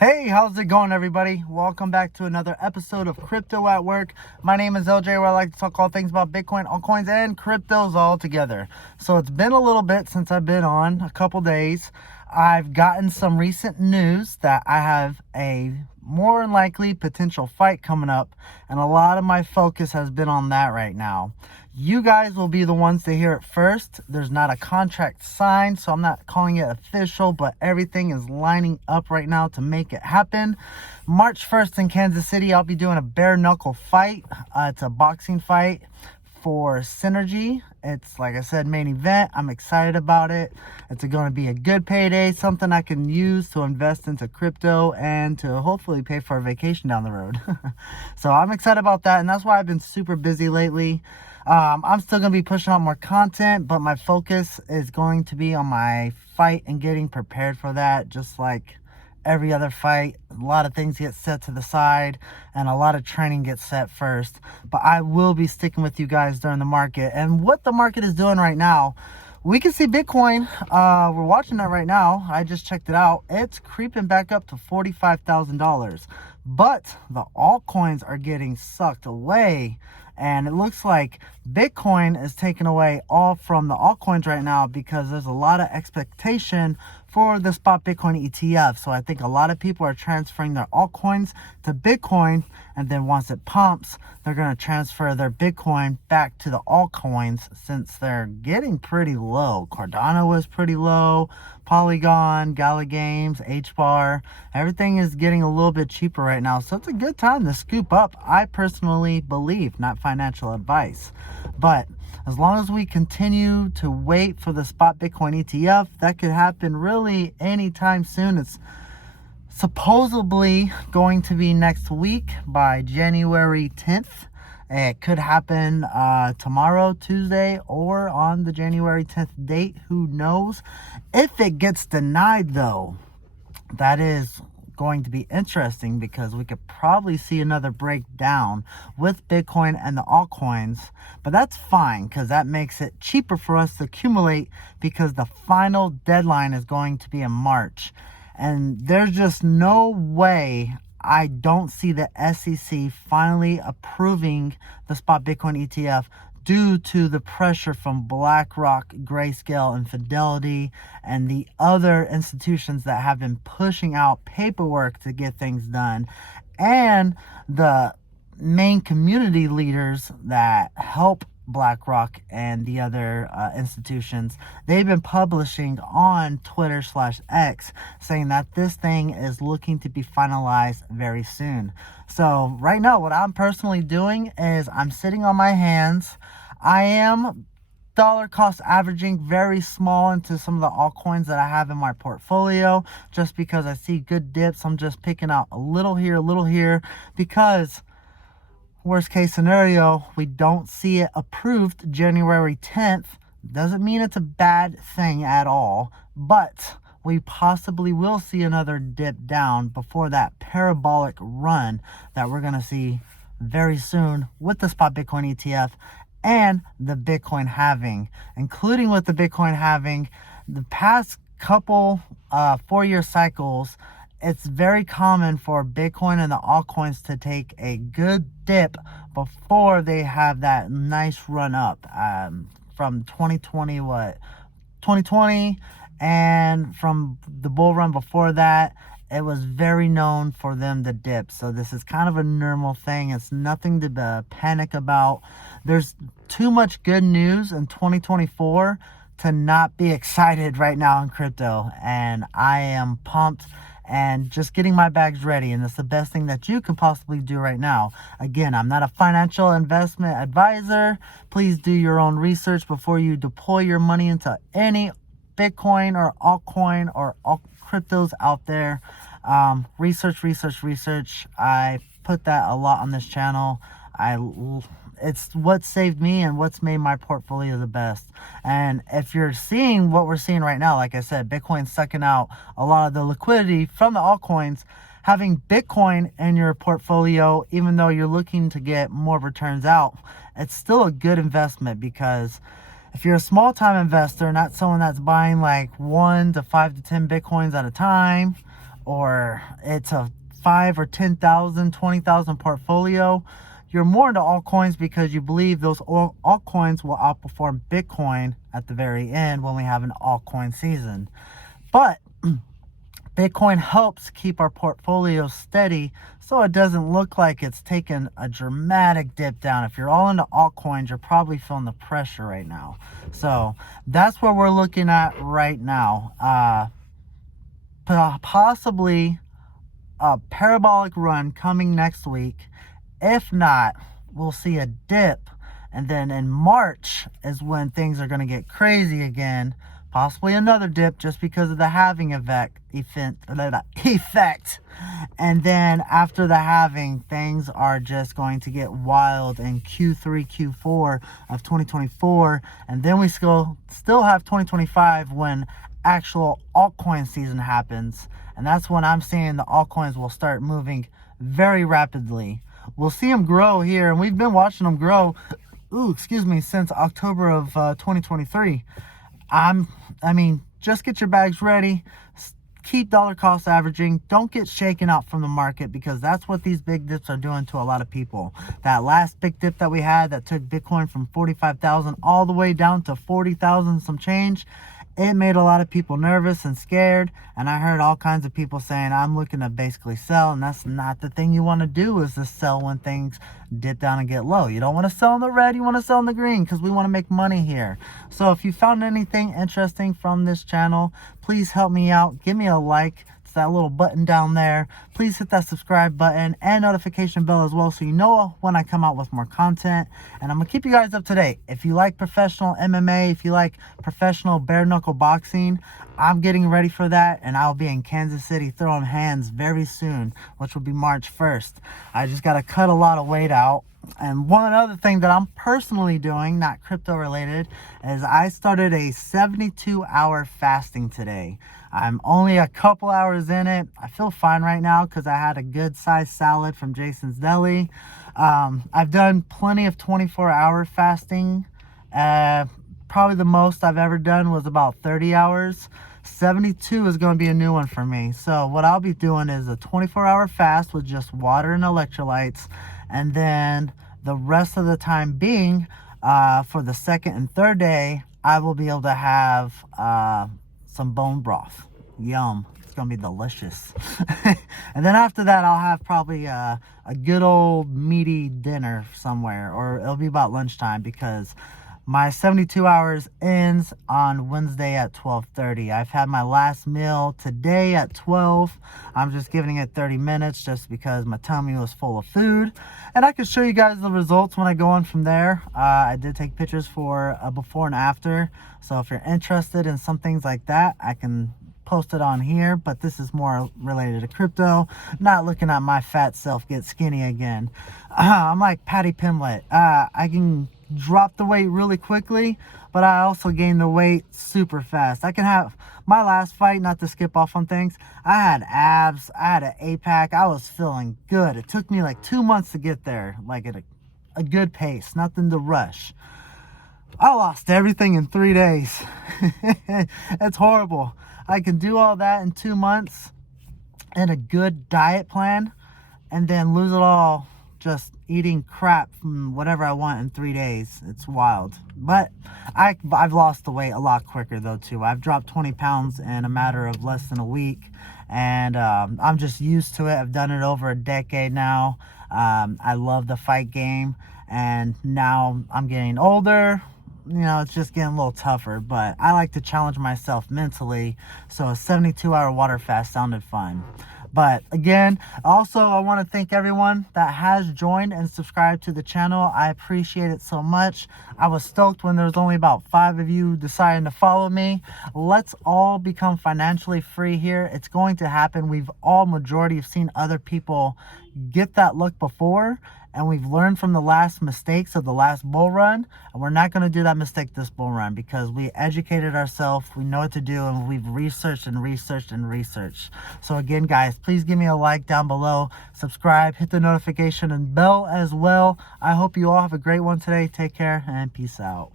Hey, how's it going, everybody? Welcome back to another episode of Crypto at Work. My name is LJ, where I like to talk all things about Bitcoin, altcoins, and cryptos all together. So it's been a little bit since I've been on, a couple days. I've gotten some recent news that I have a more than likely potential fight coming up, and a lot of my focus has been on that right now. You guys will be the ones to hear it first. There's not a contract signed, so I'm not calling it official, but everything is lining up right now to make it happen. March 1st in Kansas City, I'll be doing a bare knuckle fight. It's a boxing fight for Synergy. It's, like I said, main event. I'm excited about it. It's going to be a good payday, something I can use to invest into crypto and to hopefully pay for a vacation down the road. So I'm excited about that, and that's why I've been super busy lately. I'm still going to be pushing out more content, but my focus is going to be on my fight and getting prepared for that. Just like every other fight, a lot of things get set to the side and a lot of training gets set first. But I will be sticking with you guys during the market. And what the market is doing right now, we can see Bitcoin. We're watching that right now. I just checked it out. It's creeping back up to $45,000. But the altcoins are getting sucked away. And it looks like Bitcoin is taking away all from the altcoins right now because there's a lot of expectation for the spot Bitcoin ETF. So I think a lot of people are transferring their altcoins to Bitcoin, and then once it pumps, they're going to transfer their Bitcoin back to the altcoins since they're getting pretty low. Cardano was pretty low, Polygon, Gala Games, HBAR, everything is getting a little bit cheaper right now. So it's a good time to scoop up, I personally believe, not financial advice. But as long as we continue to wait for the spot Bitcoin ETF, that could happen really anytime soon. It's supposedly going to be next week by January 10th. It could happen tomorrow, Tuesday, or on the January 10th date. Who knows? If it gets denied, though, that is going to be interesting because we could probably see another breakdown with Bitcoin and the altcoins. But that's fine because that makes it cheaper for us to accumulate because the final deadline is going to be in March. And there's just no way I don't see the SEC finally approving the spot Bitcoin ETF due to the pressure from BlackRock, Grayscale, and Fidelity, and the other institutions that have been pushing out paperwork to get things done, and the main community leaders that help BlackRock and the other institutions. They've been publishing on Twitter/X saying that this thing is looking to be finalized very soon. So right now, what I'm personally doing is I'm sitting on my hands. I am dollar cost averaging very small into some of the altcoins that I have in my portfolio just because I see good dips. I'm just picking out a little here because worst case scenario, we don't see it approved January 10th. Doesn't mean it's a bad thing at all, but we possibly will see another dip down before that parabolic run that we're going to see very soon with the spot Bitcoin ETF and the Bitcoin halving. Including with the Bitcoin halving, the past couple 4-year cycles, it's very common for Bitcoin and the altcoins to take a good dip before they have that nice run up. From 2020, and from the bull run before that, it was very known for them to dip. So this is kind of a normal thing. It's nothing to panic about. There's too much good news in 2024 to not be excited right now in crypto. And I am pumped and just getting my bags ready. And it's the best thing that you can possibly do right now. Again, I'm not a financial investment advisor. Please do your own research before you deploy your money into any Bitcoin or altcoin or alt cryptos out there. Research. I put that a lot on this channel. It's what saved me and what's made my portfolio the best. And if you're seeing what we're seeing right now, like I said, Bitcoin's sucking out a lot of the liquidity from the altcoins. Having Bitcoin in your portfolio, even though you're looking to get more returns out, it's still a good investment because if you're a small time investor, not someone that's buying like 1 to 5 to 10 Bitcoins at a time, or it's a 5 or 10,000, 20,000 portfolio, you're more into altcoins because you believe those altcoins will outperform Bitcoin at the very end when we have an altcoin season. But Bitcoin helps keep our portfolio steady so it doesn't look like it's taken a dramatic dip down. If you're all into altcoins, you're probably feeling the pressure right now. So that's what we're looking at right now. Possibly a parabolic run coming next week. If not, we'll see a dip, and then in March is when things are going to get crazy again. Possibly another dip just because of the halving effect. And then after the halving, things are just going to get wild in Q3, Q4 of 2024. And then we still have 2025 when actual altcoin season happens. And that's when I'm seeing the altcoins will start moving very rapidly. We'll see them grow here, and we've been watching them grow, since October of 2023. Just get your bags ready. Keep dollar cost averaging. Don't get shaken out from the market, because that's what these big dips are doing to a lot of people. That last big dip that we had that took Bitcoin from 45,000 all the way down to 40,000 some change, it made a lot of people nervous and scared, and I heard all kinds of people saying I'm looking to basically sell, and that's not the thing you want to do, is to sell when things dip down and get low. You don't want to sell in the red, you want to sell in the green, because we want to make money here. So if you found anything interesting from this channel, please help me out. Give me a like. It's that little button down there. Please hit that subscribe button and notification bell as well, so you know when I come out with more content. And I'm gonna keep you guys up to date. If you like professional MMA, if you like professional bare knuckle boxing, I'm getting ready for that, and I'll be in Kansas City throwing hands very soon, which will be March 1st. I just gotta cut a lot of weight out. And one other thing that I'm personally doing, not crypto related, is I started a 72-hour fasting today. I'm only a couple hours in it. I feel fine right now because I had a good sized salad from Jason's Deli. I've done plenty of 24-hour fasting. Probably the most I've ever done was about 30 hours. 72 is going to be a new one for me. So what I'll be doing is a 24-hour fast with just water and electrolytes. And then the rest of the time being, for the second and third day, I will be able to have some bone broth. Yum. It's going to be delicious. And then after that, I'll have probably a good old meaty dinner somewhere. Or it'll be about lunchtime, because my 72 hours ends on Wednesday at 12:30. I've had my last meal today at 12. I'm just giving it 30 minutes just because my tummy was full of food. And I can show you guys the results when I go on from there. I did take pictures for a before and after. So if you're interested in some things like that, I can post it on here. But this is more related to crypto, not looking at my fat self get skinny again. I'm like Patty Pimlet. I can drop the weight really quickly, but I also gain the weight super fast. I can have my last fight, not to skip off on things, I had abs, I had an 8-pack, I was feeling good. It took me like 2 months to get there, like at a good pace, nothing to rush. I lost everything in 3 days. It's horrible. I can do all that in 2 months and a good diet plan, and then lose it all just eating crap from whatever I want in 3 days. It's wild. But I've lost the weight a lot quicker though too. I've dropped 20 pounds in a matter of less than a week, and I'm just used to it. I've done it over a decade now. I love the fight game, and now I'm getting older. You know, it's just getting a little tougher, but I like to challenge myself mentally, so a 72-hour water fast sounded fun. But again, also I want to thank everyone that has joined and subscribed to the channel. I appreciate it so much. I was stoked when there was only about 5 of you deciding to follow me. Let's all become financially free here. It's going to happen. We've all, majority, have seen other people get that luck before, and we've learned from the last mistakes of the last bull run, and we're not going to do that mistake this bull run, because we educated ourselves, we know what to do, and we've researched and researched and researched. So again, guys, please give me a like down below, subscribe, hit the notification and bell as well. I hope you all have a great one today. Take care and peace out.